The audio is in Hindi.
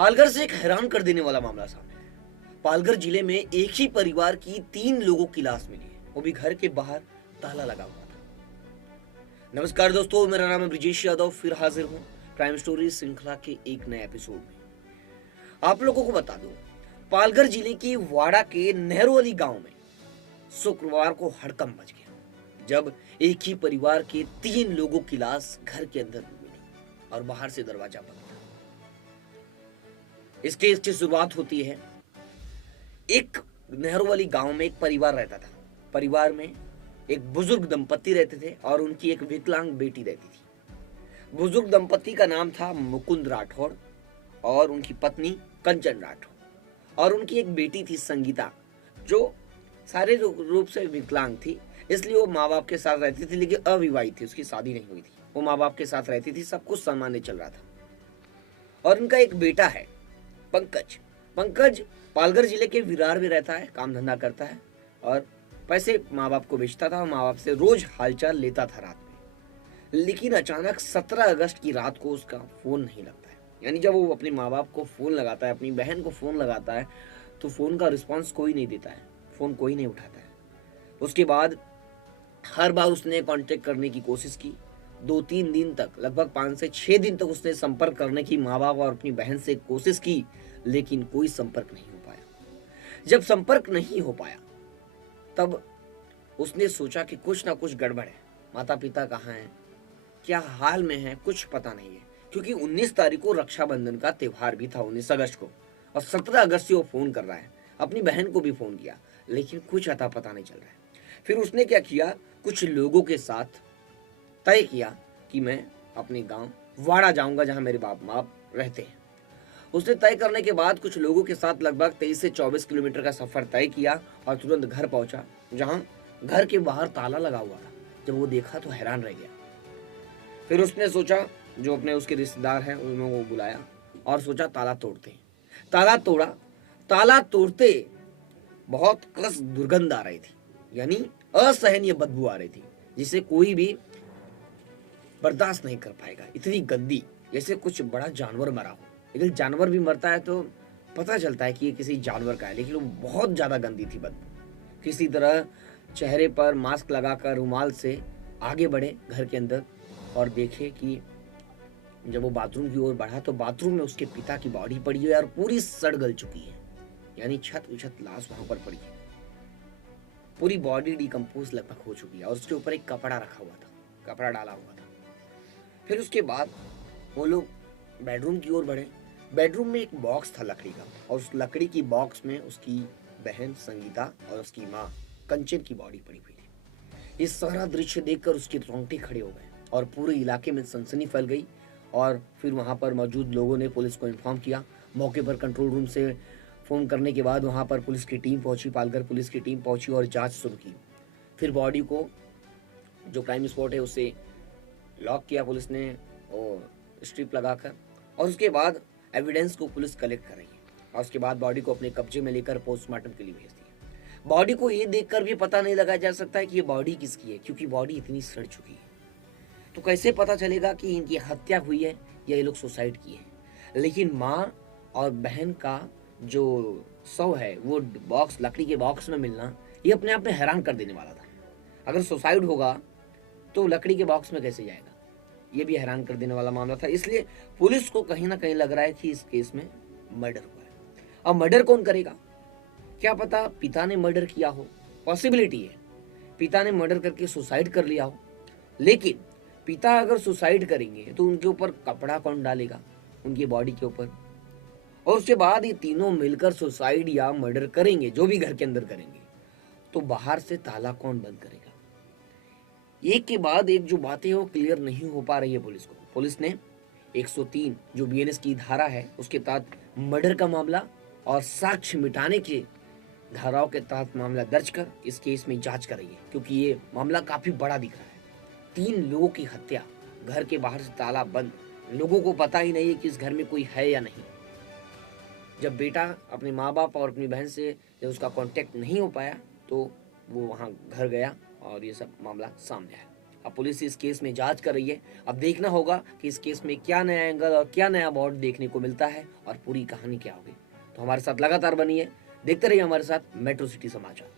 पालघर से एक हैरान कर देने वाला मामला सामने आया है। पालघर जिले में एक ही परिवार की 3 लोगों की लाश मिली है, वो भी घर के बाहर ताला लगा हुआ था। नमस्कार दोस्तों, मेरा नाम है ब्रिजेश यादव, फिर हाजिर हूँ क्राइम स्टोरी श्रृंखला के एक नए एपिसोड में। आप लोगों को बता दूं, पालघर जिले की वाड़ा के नेहरूवाली गांव में शुक्रवार को हड़कंप मच गया जब एक ही परिवार के 3 लोगों की लाश घर के अंदर मिली और बाहर से दरवाजा बंद था। इस केस की शुरुआत होती है, एक नेहरूवाली गांव में एक परिवार रहता था। परिवार में एक बुजुर्ग दंपत्ति रहते थे और उनकी एक विकलांग बेटी रहती थी। बुजुर्ग दंपत्ति का नाम था मुकुंद राठौड़ और उनकी पत्नी कंचन राठौड़ और उनकी एक बेटी थी संगीता, जो शारीरिक रूप से विकलांग थी, इसलिए वो माँ बाप के साथ रहती थी, लेकिन अविवाहित थी, उसकी शादी नहीं हुई थी। वो माँ बाप के साथ रहती थी, सब कुछ सामान्य चल रहा था। और उनका एक बेटा है पंकज। पंकज पालघर जिले के विरार में रहता है, काम धंधा करता है और पैसे माँ बाप को बेचता था और माँ बाप से रोज हालचाल लेता था रात में। लेकिन अचानक 17 अगस्त की रात को उसका फोन नहीं लगता है। यानी जब वो अपने माँ बाप को फोन लगाता है, अपनी बहन को फोन लगाता है, तो फोन का रिस्पॉन्स कोई नहीं देता है, फोन कोई नहीं उठाता है। उसके बाद हर बार उसने कांटेक्ट करने की कोशिश की। 2-3 दिन तक, लगभग 5 से 6 दिन तक उसने संपर्क करने की माँ बाप और अपनी बहन से कोशिश की, लेकिन कोई संपर्क नहीं हो पाया। जब संपर्क नहीं हो पाया तब उसने सोचा कि कुछ ना कुछ गड़बड़ है। माता पिता कहाँ हैं, क्या हाल में है, कुछ पता नहीं है, क्योंकि 19 तारीख को रक्षाबंधन का त्यौहार भी था, 19 अगस्त को, और 17 अगस्त से वो फोन कर रहा है। अपनी बहन को भी फोन किया, लेकिन कुछ अता पता नहीं चल रहा है। फिर उसने क्या किया, कुछ लोगों के साथ तय किया कि मैं अपने गांव वाड़ा जाऊंगा जहां मेरे बाप माँ रहते हैं। उसने तय करने के बाद कुछ लोगों के साथ लगभग 23 से 24 किलोमीटर का सफर तय किया और तुरंत घर पहुंचा, जहां घर के बाहर ताला लगा हुआ था। जब वो देखा तो हैरान रह गया। फिर उसने सोचा, जो अपने उसके रिश्तेदार हैं उन्होंने बुलाया और सोचा ताला तोड़ते हैं। ताला तोड़ा। ताला तोड़ते बहुत कस दुर्गंध आ रही थी, यानी असहनीय बदबू आ रही थी, जिसे कोई भी बर्दाश्त नहीं कर पाएगा। इतनी गंदी, जैसे कुछ बड़ा जानवर मरा हो। लेकिन जानवर भी मरता है तो पता चलता है कि ये किसी जानवर का है, लेकिन वो बहुत ज्यादा गंदी थी बदबू। किसी तरह चेहरे पर मास्क लगाकर रुमाल से आगे बढ़े घर के अंदर और देखे कि जब वो बाथरूम की ओर बढ़ा तो बाथरूम में उसके पिता की बॉडी पड़ी है और पूरी सड़ गल चुकी है, यानी छत उछत लाश वहां पर पड़ी है। पूरी बॉडी डिकम्पोज लगभग हो चुकी है और उसके ऊपर एक कपड़ा रखा हुआ था, कपड़ा डाला हुआ था। फिर उसके बाद वो लोग बेडरूम की ओर बढ़े। बेडरूम में एक बॉक्स था लकड़ी का, और उस लकड़ी की बॉक्स में उसकी बहन संगीता और उसकी माँ कंचन की बॉडी पड़ी हुई थी। इस सारा दृश्य देखकर उसके रोंगटे खड़े हो गए और पूरे इलाके में सनसनी फैल गई। और फिर वहां पर मौजूद लोगों ने पुलिस को इन्फॉर्म किया। मौके पर कंट्रोल रूम से फोन करने के बाद वहां पर पुलिस की टीम पहुंची, पालघर पुलिस की टीम पहुंची और जांच शुरू की। फिर बॉडी को, जो क्राइम स्पॉट है, उसे लॉक किया पुलिस ने और स्ट्रिप लगाकर, और उसके बाद एविडेंस को पुलिस कलेक्ट कर रही है और उसके बाद बॉडी को अपने कब्जे में लेकर पोस्टमार्टम के लिए भेज दिया। बॉडी को ये देखकर भी पता नहीं लगाया जा सकता है कि ये बॉडी किसकी है, क्योंकि बॉडी इतनी सड़ चुकी है। तो कैसे पता चलेगा कि इनकी हत्या हुई है या ये लोग सुसाइड किए हैं। लेकिन माँ और बहन का जो शव है वो बॉक्स, लकड़ी के बॉक्स में मिलना, ये अपने आप में हैरान कर देने वाला था। अगर सुसाइड होगा तो लकड़ी के बॉक्स में कैसे जाएगा, ये भी हैरान कर देने वाला मामला था। इसलिए पुलिस को कहीं ना कहीं लग रहा है कि इस केस में मर्डर हुआ है। अब मर्डर कौन करेगा, क्या पता पिता ने मर्डर किया हो, पॉसिबिलिटी है पिता ने मर्डर करके सुसाइड कर लिया हो। लेकिन पिता अगर सुसाइड करेंगे तो उनके ऊपर कपड़ा कौन डालेगा, उनकी बॉडी के ऊपर, और उसके बाद ये तीनों मिलकर सुसाइड या मर्डर करेंगे, जो भी घर के अंदर करेंगे, तो बाहर से ताला कौन बंद करेगा। एक के बाद एक जो बातें हैं वो क्लियर नहीं हो पा रही है पुलिस को। पुलिस ने 103 जो बीएनएस की धारा है उसके तहत मर्डर का मामला और साक्ष्य मिटाने के धाराओं के तहत मामला दर्ज कर इस केस में जांच कर रही है, क्योंकि ये मामला काफी बड़ा दिख रहा है। 3 लोगों की हत्या, घर के बाहर से ताला बंद, लोगों को पता ही नहीं है कि इस घर में कोई है या नहीं। जब बेटा अपने माँ बाप और अपनी बहन से जब उसका कांटेक्ट नहीं हो पाया तो वो वहाँ घर गया और ये सब मामला सामने आया। अब पुलिस इस केस में जांच कर रही है। अब देखना होगा कि इस केस में क्या नया एंगल और क्या नया मोड़ देखने को मिलता है और पूरी कहानी क्या होगी। तो हमारे साथ लगातार बनिए, देखते रहिए हमारे साथ मेट्रो सिटी समाचार।